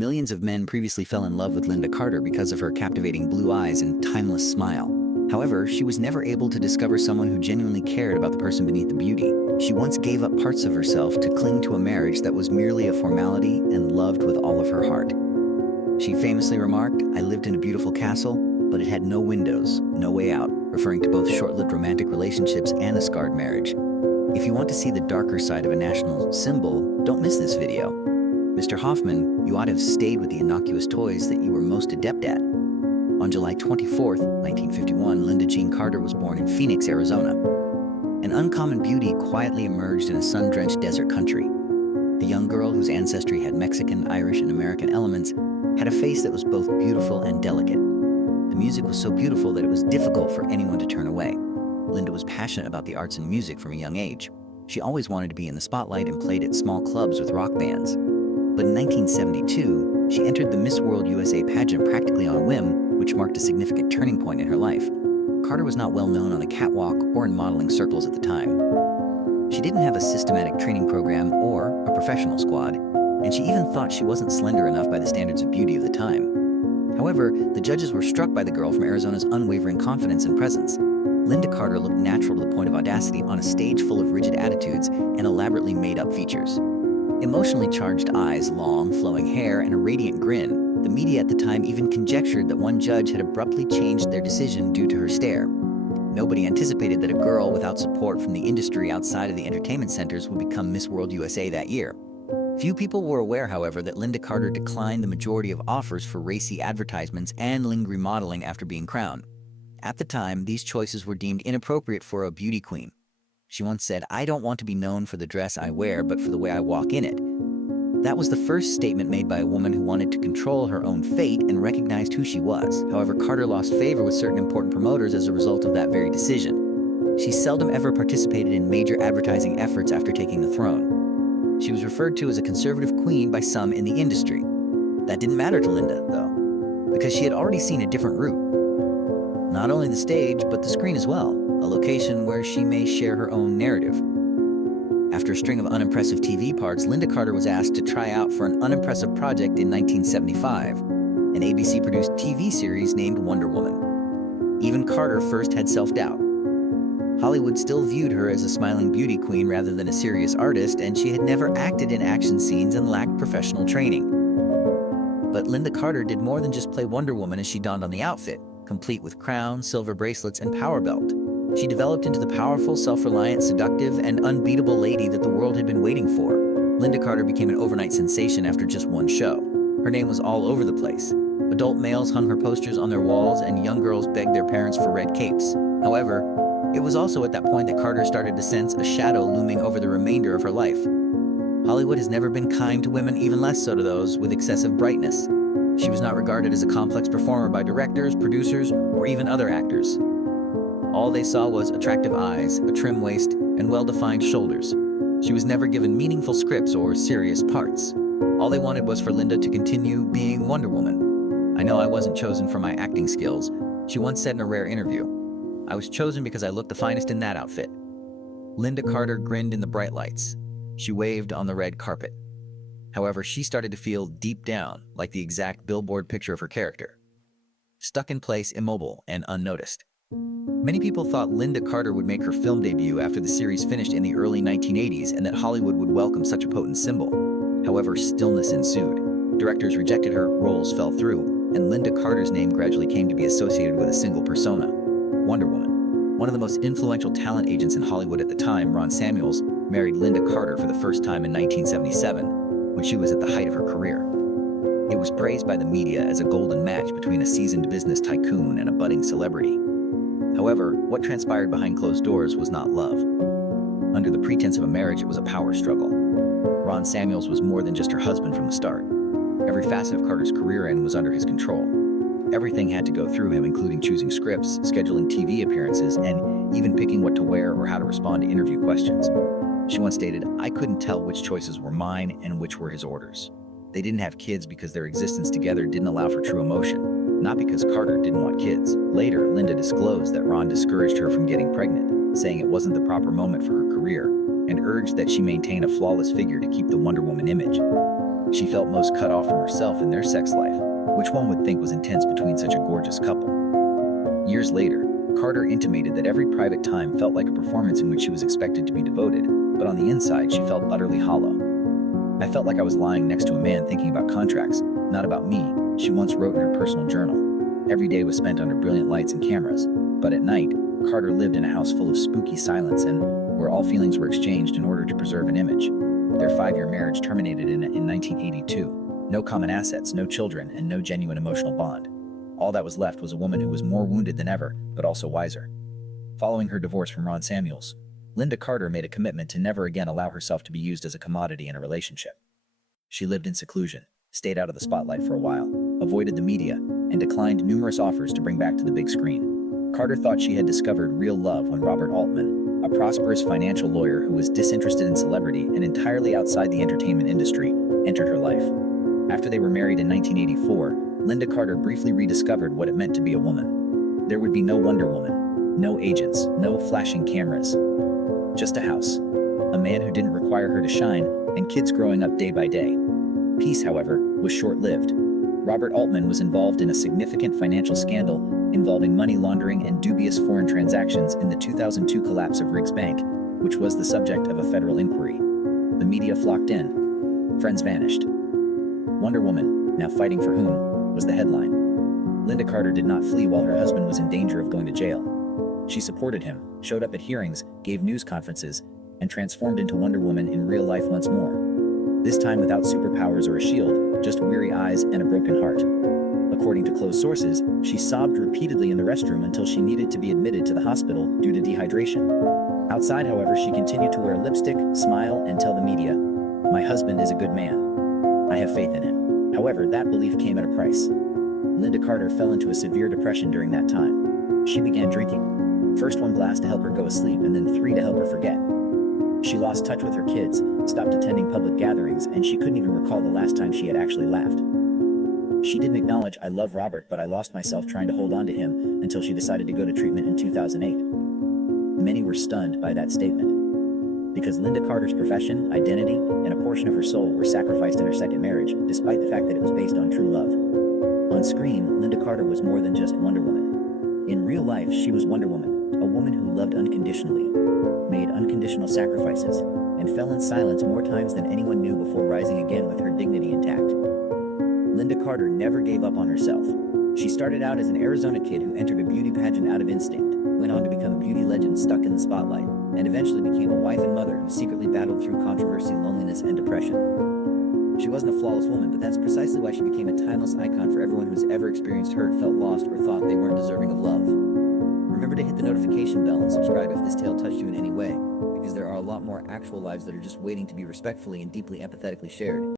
Millions of men previously fell in love with Lynda Carter because of her captivating blue eyes and timeless smile. However, she was never able to discover someone who genuinely cared about the person beneath the beauty. She once gave up parts of herself to cling to a marriage that was merely a formality and loved with all of her heart. She famously remarked, "I lived in a beautiful castle, but it had no windows, no way out," referring to both short-lived romantic relationships and a scarred marriage. If you want to see the darker side of a national symbol, don't miss this video. Mr. Hoffman, you ought to have stayed with the innocuous toys that you were most adept at. On July 24th, 1951, Lynda Jean Carter was born in Phoenix, Arizona. An uncommon beauty quietly emerged in a sun-drenched desert country. The young girl, whose ancestry had Mexican, Irish, and American elements, had a face that was both beautiful and delicate. The music was so beautiful that it was difficult for anyone to turn away. Lynda was passionate about the arts and music from a young age. She always wanted to be in the spotlight and played at small clubs with rock bands. But in 1972, she entered the Miss World USA pageant practically on a whim, which marked a significant turning point in her life. Carter was not well known on the catwalk or in modeling circles at the time. She didn't have a systematic training program or a professional squad, and she even thought she wasn't slender enough by the standards of beauty of the time. However, the judges were struck by the girl from Arizona's unwavering confidence and presence. Lynda Carter looked natural to the point of audacity on a stage full of rigid attitudes and elaborately made-up features. Emotionally charged eyes, long, flowing hair, and a radiant grin, the media at the time even conjectured that one judge had abruptly changed their decision due to her stare. Nobody anticipated that a girl without support from the industry outside of the entertainment centers would become Miss World USA that year. Few people were aware, however, that Lynda Carter declined the majority of offers for racy advertisements and lingerie modeling after being crowned. At the time, these choices were deemed inappropriate for a beauty queen. She once said, "I don't want to be known for the dress I wear, but for the way I walk in it." That was the first statement made by a woman who wanted to control her own fate and recognized who she was. However, Carter lost favor with certain important promoters as a result of that very decision. She seldom ever participated in major advertising efforts after taking the throne. She was referred to as a conservative queen by some in the industry. That didn't matter to Lynda, though, because she had already seen a different route. Not only the stage, but the screen as well, a location where she may share her own narrative. After a string of unimpressive TV parts, Lynda Carter was asked to try out for an unimpressive project in 1975, an ABC-produced TV series named Wonder Woman. Even Carter first had self-doubt. Hollywood still viewed her as a smiling beauty queen rather than a serious artist, and she had never acted in action scenes and lacked professional training. But Lynda Carter did more than just play Wonder Woman as she donned on the outfit, complete with crown, silver bracelets, and power belt. She developed into the powerful, self-reliant, seductive, and unbeatable lady that the world had been waiting for. Lynda Carter became an overnight sensation after just one show. Her name was all over the place. Adult males hung her posters on their walls, and young girls begged their parents for red capes. However, it was also at that point that Carter started to sense a shadow looming over the remainder of her life. Hollywood has never been kind to women, even less so to those with excessive brightness. She was not regarded as a complex performer by directors, producers, or even other actors. All they saw was attractive eyes, a trim waist, and well-defined shoulders. She was never given meaningful scripts or serious parts. All they wanted was for Lynda to continue being Wonder Woman. "I know I wasn't chosen for my acting skills," she once said in a rare interview. "I was chosen because I looked the finest in that outfit." Lynda Carter grinned in the bright lights. She waved on the red carpet. However, she started to feel deep down like the exact billboard picture of her character. Stuck in place, immobile, and unnoticed. Many people thought Lynda Carter would make her film debut after the series finished in the early 1980s and that Hollywood would welcome such a potent symbol. However, stillness ensued. Directors rejected her, roles fell through, and Lynda Carter's name gradually came to be associated with a single persona, Wonder Woman. One of the most influential talent agents in Hollywood at the time, Ron Samuels, married Lynda Carter for the first time in 1977, when she was at the height of her career. It was praised by the media as a golden match between a seasoned business tycoon and a budding celebrity. However, what transpired behind closed doors was not love. Under the pretense of a marriage, it was a power struggle. Ron Samuels was more than just her husband from the start. Every facet of Carter's career end was under his control. Everything had to go through him, including choosing scripts, scheduling TV appearances, and even picking what to wear or how to respond to interview questions. She once stated, "I couldn't tell which choices were mine and which were his orders." They didn't have kids because their existence together didn't allow for true emotion, not because Carter didn't want kids. Later, Lynda disclosed that Ron discouraged her from getting pregnant, saying it wasn't the proper moment for her career, and urged that she maintain a flawless figure to keep the Wonder Woman image. She felt most cut off from herself and their sex life, which one would think was intense between such a gorgeous couple. Years later, Carter intimated that every private time felt like a performance in which she was expected to be devoted, but on the inside she felt utterly hollow. "I felt like I was lying next to a man thinking about contracts, not about me," she once wrote in her personal journal. Every day was spent under brilliant lights and cameras, but at night, Carter lived in a house full of spooky silence and where all feelings were exchanged in order to preserve an image. Their 5-year marriage terminated in 1982. No common assets, no children, and no genuine emotional bond. All that was left was a woman who was more wounded than ever, but also wiser. Following her divorce from Ron Samuels, Lynda Carter made a commitment to never again allow herself to be used as a commodity in a relationship. She lived in seclusion, stayed out of the spotlight for a while, avoided the media, and declined numerous offers to bring back to the big screen. Carter thought she had discovered real love when Robert Altman, a prosperous financial lawyer who was disinterested in celebrity and entirely outside the entertainment industry, entered her life. After they were married in 1984, Lynda Carter briefly rediscovered what it meant to be a woman. There would be no Wonder Woman, no agents, no flashing cameras. Just a house, a man who didn't require her to shine, and kids growing up day by day. Peace, however, was short-lived. Robert Altman was involved in a significant financial scandal involving money laundering and dubious foreign transactions in the 2002 collapse of Riggs Bank, which was the subject of a federal inquiry. The media flocked in. Friends vanished. Wonder Woman, now fighting for whom, was the headline. Lynda Carter did not flee while her husband was in danger of going to jail. She supported him, showed up at hearings, gave news conferences, and transformed into Wonder Woman in real life once more. This time without superpowers or a shield, just weary eyes and a broken heart. According to close sources, she sobbed repeatedly in the restroom until she needed to be admitted to the hospital due to dehydration. Outside, however, she continued to wear lipstick, smile, and tell the media, "My husband is a good man. I have faith in him." However, that belief came at a price. Lynda Carter fell into a severe depression during that time. She began drinking. First 1 glass to help her go asleep, and then 3 to help her forget. She lost touch with her kids, stopped attending public gatherings, and she couldn't even recall the last time she had actually laughed. She didn't acknowledge, "I love Robert, but I lost myself trying to hold on to him," until she decided to go to treatment in 2008. Many were stunned by that statement. Because Lynda Carter's profession, identity, and a portion of her soul were sacrificed in her second marriage, despite the fact that it was based on true love. On screen, Lynda Carter was more than just Wonder Woman. In real life, she was Wonder Woman, a woman who loved unconditionally, made unconditional sacrifices, and fell in silence more times than anyone knew before rising again with her dignity intact. Lynda Carter never gave up on herself. She started out as an Arizona kid who entered a beauty pageant out of instinct, went on to become a beauty legend stuck in the spotlight, and eventually became a wife and mother who secretly battled through controversy, loneliness, and depression. She wasn't a flawless woman, but that's precisely why she became a timeless icon for everyone who's ever experienced hurt, felt lost, or thought they weren't deserving of love. Remember to hit the notification bell and subscribe if this tale touched you in any way, because there are a lot more actual lives that are just waiting to be respectfully and deeply empathetically shared.